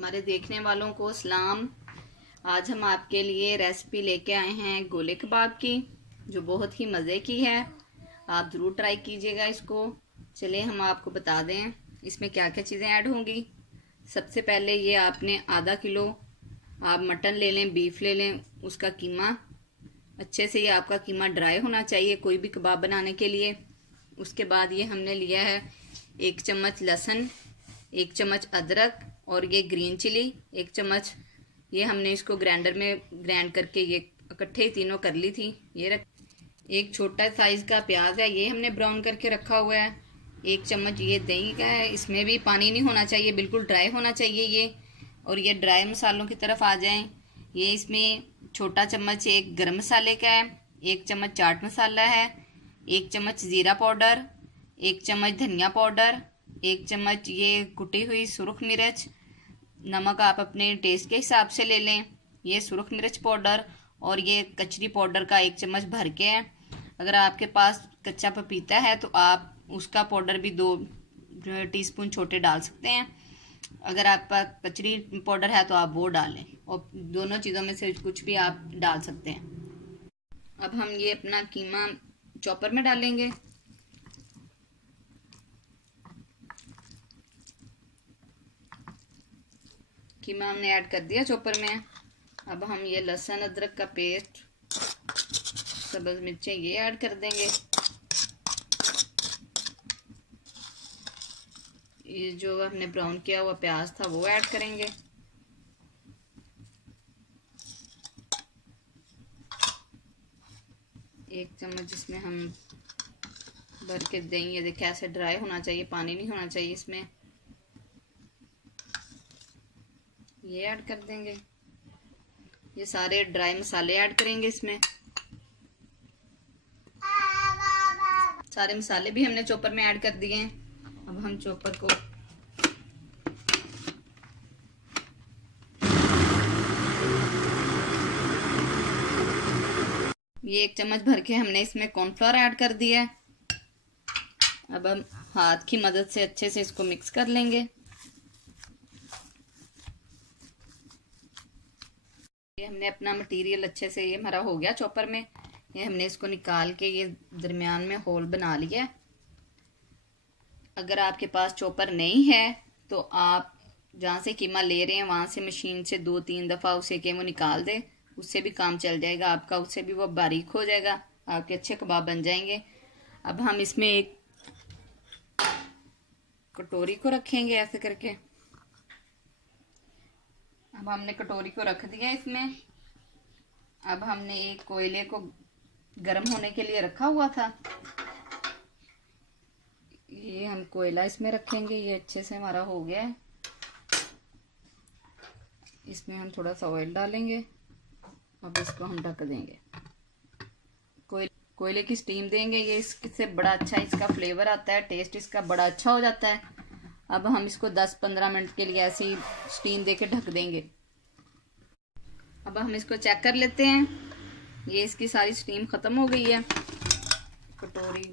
हमारे देखने वालों को सलाम। आज हम आपके लिए रेसिपी लेके आए हैं गोले कबाब की, जो बहुत ही मज़े की है। आप ज़रूर ट्राई कीजिएगा इसको। चलिए हम आपको बता दें इसमें क्या क्या चीज़ें ऐड होंगी। सबसे पहले ये आपने आधा किलो आप मटन ले लें, बीफ ले लें, उसका कीमा अच्छे से, ये आपका कीमा ड्राई होना चाहिए कोई भी कबाब बनाने के लिए। उसके बाद ये हमने लिया है 1 चम्मच लहसुन, 1 चम्मच अदरक और ये ग्रीन चिली 1 चम्मच। ये हमने इसको ग्राइंडर में ग्राइंड करके ये इकट्ठे ही तीनों कर ली थी। ये रख एक छोटा साइज का प्याज है, ये हमने ब्राउन करके रखा हुआ है। 1 चम्मच ये दही का है, इसमें भी पानी नहीं होना चाहिए, बिल्कुल ड्राई होना चाहिए ये। और ये ड्राई मसालों की तरफ आ जाएं। ये इसमें छोटा चम्मच एक गरम मसाले का है, 1 चम्मच चाट मसाला है, 1 चम्मच ज़ीरा पाउडर, 1 चम्मच धनिया पाउडर, 1 चम्मच ये कुटी हुई सुरख मिर्च। नमक आप अपने टेस्ट के हिसाब से ले लें। ये सुरख मिर्च पाउडर और ये कचरी पाउडर का 1 चम्मच भर के है। अगर आपके पास कच्चा पपीता है तो आप उसका पाउडर भी 2 टीस्पून छोटे डाल सकते हैं। अगर आपके पास कचरी पाउडर है तो आप वो डालें, और दोनों चीज़ों में से कुछ भी आप डाल सकते हैं। अब हम ये अपना कीमा चॉपर में डालेंगे। कीमा हमने ऐड कर दिया चॉपर में। अब हम ये लहसुन अदरक का पेस्ट, सब्ज़ मिर्चें ये ऐड कर देंगे। ये जो हमने ब्राउन किया हुआ प्याज था वो ऐड करेंगे। एक चम्मच इसमें हम भर के देंगे। ये देखिए ऐसे ड्राई होना चाहिए, पानी नहीं होना चाहिए इसमें। ये ऐड कर देंगे। ये सारे ड्राई मसाले ऐड करेंगे इसमें। सारे मसाले भी हमने चॉपर में ऐड कर दिए हैं। अब हम चॉपर को ये 1 चम्मच भर के हमने इसमें कॉर्नफ्लोर ऐड कर दिया है। अब हम हाथ की मदद से अच्छे से इसको मिक्स कर लेंगे। ये हमने अपना मटेरियल अच्छे से, ये हमारा हो गया चॉपर में। ये हमने इसको निकाल के ये दरमियान में होल बना लिया। अगर आपके पास चॉपर नहीं है तो आप जहाँ से कीमा ले रहे हैं वहाँ से मशीन से 2-3 दफ़ा उसे के वो निकाल दे, उससे भी काम चल जाएगा आपका, उससे भी वो बारीक हो जाएगा, आपके अच्छे कबाब बन जाएंगे। अब हम इसमें एक कटोरी को रखेंगे ऐसे करके। अब हमने कटोरी को रख दिया इसमें। अब हमने एक कोयले को गर्म होने के लिए रखा हुआ था, ये हम कोयला इसमें रखेंगे। ये अच्छे से हमारा हो गया है। इसमें हम थोड़ा सा ऑयल डालेंगे। अब इसको हम ढक देंगे, कोयले की स्टीम देंगे। ये इससे बड़ा अच्छा इसका फ्लेवर आता है, टेस्ट इसका बड़ा अच्छा हो जाता है। अब हम इसको 10-15 मिनट के लिए ऐसे ही स्टीम दे के ढक देंगे। अब हम इसको चेक कर लेते हैं। ये इसकी सारी स्टीम ख़त्म हो गई है। कटोरी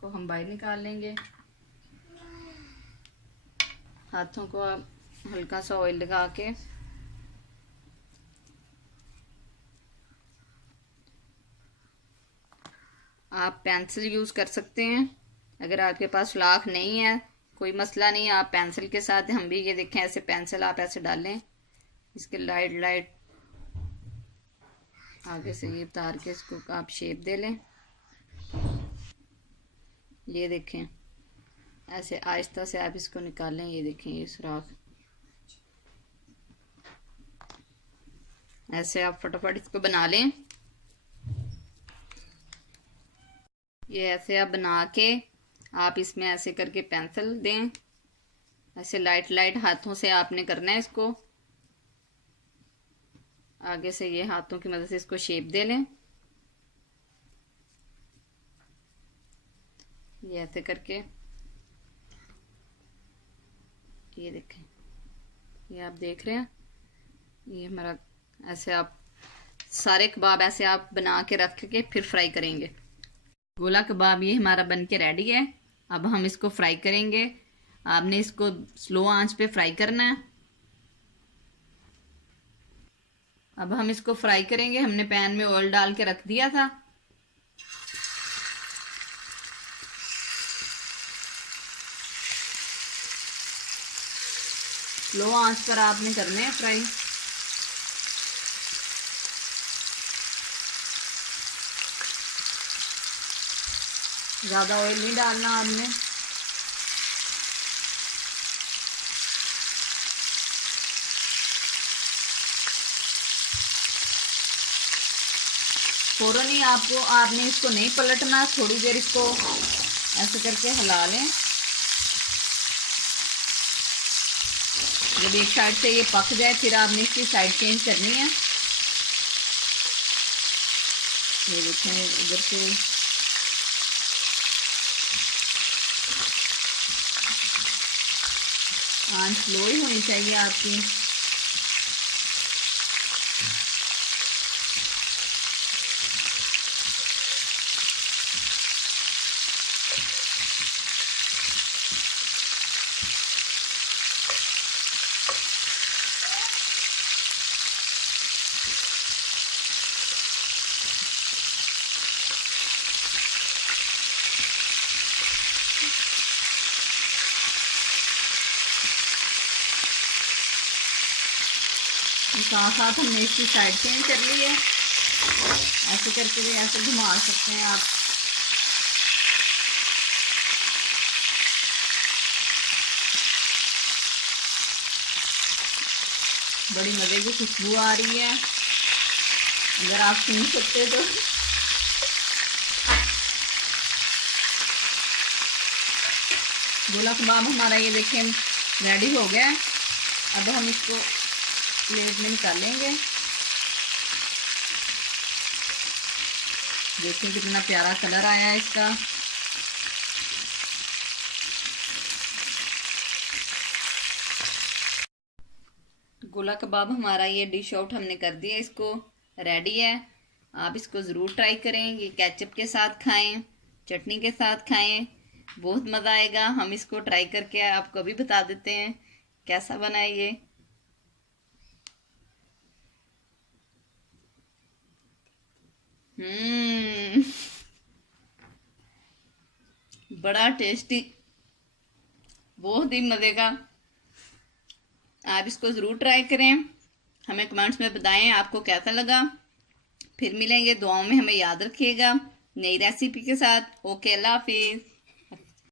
को हम बाहर निकाल लेंगे। हाथों को हल्का सा ऑयल लगा के आप पेंसिल यूज़ कर सकते हैं। अगर आपके पास फ्लाक नहीं है कोई मसला नहीं, आप पेंसिल के साथ, हम भी ये देखें ऐसे पेंसिल आप ऐसे डालें, इसके लाइट आगे से ये उतार के इसको आप शेप दे लें। ये देखें ऐसे आहिस्ता से आप इसको निकालें। ये देखें ये सुराख, ऐसे आप फटाफट इसको बना लें। ये ऐसे आप बना के आप इसमें ऐसे करके पेंसिल दें, ऐसे लाइट हाथों से आपने करना है इसको। आगे से ये हाथों की मदद से इसको शेप दे लें। ये ऐसे करके, ये देखें, ये आप देख रहे हैं, ये हमारा ऐसे आप सारे कबाब ऐसे आप बना के रख के फिर फ्राई करेंगे। गोला कबाब ये हमारा बन के रेडी है। अब हम इसको फ्राई करेंगे। आपने इसको स्लो आंच पे फ्राई करना है। अब हम इसको फ्राई करेंगे। हमने पैन में ऑयल डाल के रख दिया था। लो आंच पर आपने करने हैं फ्राई। ज्यादा ऑयल नहीं डालना आपने। फौरन ही आपने इसको नहीं पलटना, थोड़ी देर इसको ऐसे करके हिला लें। जब एक साइड से ये पक जाए फिर आपने इसकी साइड चेंज करनी है। ये देखें इधर से आंच स्लो ही होनी चाहिए आपकी। साथ साथ हमने इसकी साइड चेंज कर ली है। ऐसे करके भी ऐसे घुमा सकते हैं आप। बड़ी मज़े की खुशबू आ रही है, अगर आप सुन सकते तो। गोला कबाब हमारा ये देखें रेडी हो गया है। अब हम इसको प्लेट में निकालेंगे। देखिए कितना प्यारा कलर आया है इसका। गोला कबाब हमारा ये डिश आउट हमने कर दिया, इसको रेडी है। आप इसको ज़रूर ट्राई करें। ये केचप के साथ खाएं, चटनी के साथ खाएं, बहुत मज़ा आएगा। हम इसको ट्राई करके आपको भी बता देते हैं कैसा बना है ये। बड़ा टेस्टी, बहुत ही मज़े का। आप इसको ज़रूर ट्राई करें। हमें कमेंट्स में बताएं आपको कैसा लगा। फिर मिलेंगे, दुआओं में हमें याद रखिएगा नई रेसिपी के साथ। ओके, अल्लाह हाफिज़।